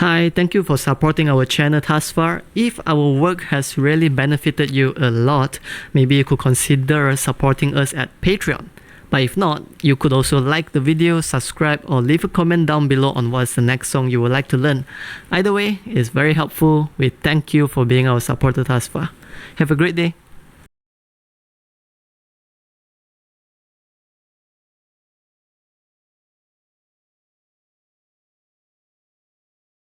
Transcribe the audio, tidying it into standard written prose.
Hi, thank you for supporting our channel thus far. If our work has really benefited you a lot, maybe you could consider supporting us at Patreon. But if not, you could also like the video, subscribe, or leave a comment down below on what's the next song you would like to learn. Either way, it's very helpful. We thank you for being our supporter thus far. Have a great day.